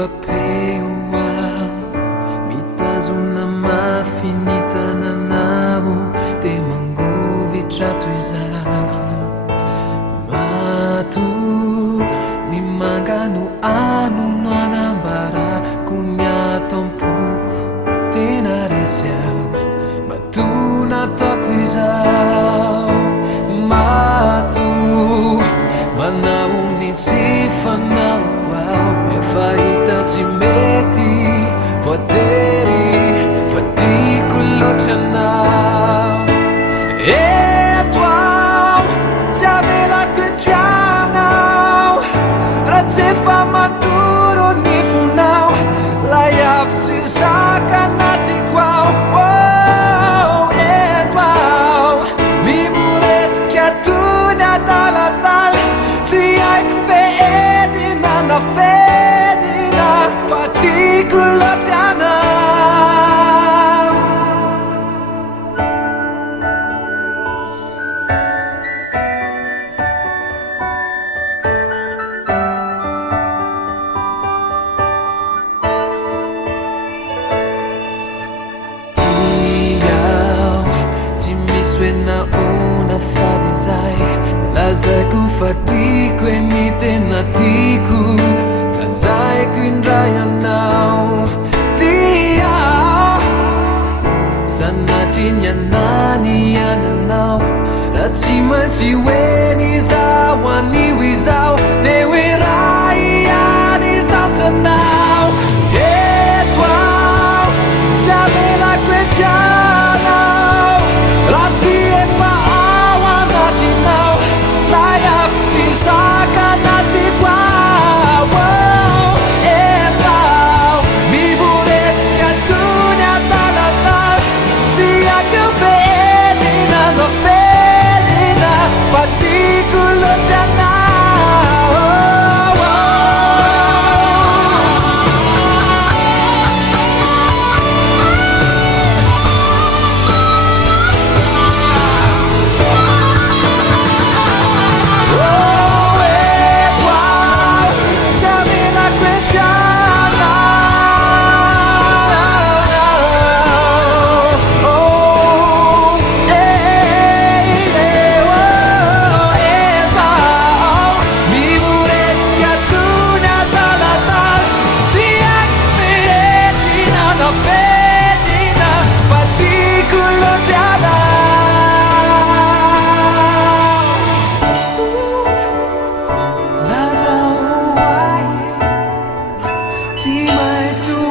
apeoa mitazona mafinita nanao de mangovitra toy izao mato ny mangano anono anambarako miato ampoko tena resy aho matonatako izao mato manao ny tsy fanao ao efa hita tsy mety voatery fa tiako loatra anao eto aho tsy avelako etrianao raha tsy efa matoro ny fonao lay avy tsy zaka anatiko ao eto aho mivoretika tony adaladala tsy haiko fehezina na fenina fa tiako loatra anao Naona fagizay lazaiko fa tiako ny tena tiako lazaiko indray anao tiao sanatiny anany ananao raha tsy maintsy hoeny izao anio izao de hoe raha ihany zasanao eto aho tsy avelako etianao raha tsy efa ao anatinao lay avy tsy zaka anatiko ao eto aho mivoretika tony adaladala tsy haiko fehezina no felina fa tiako loatra anao to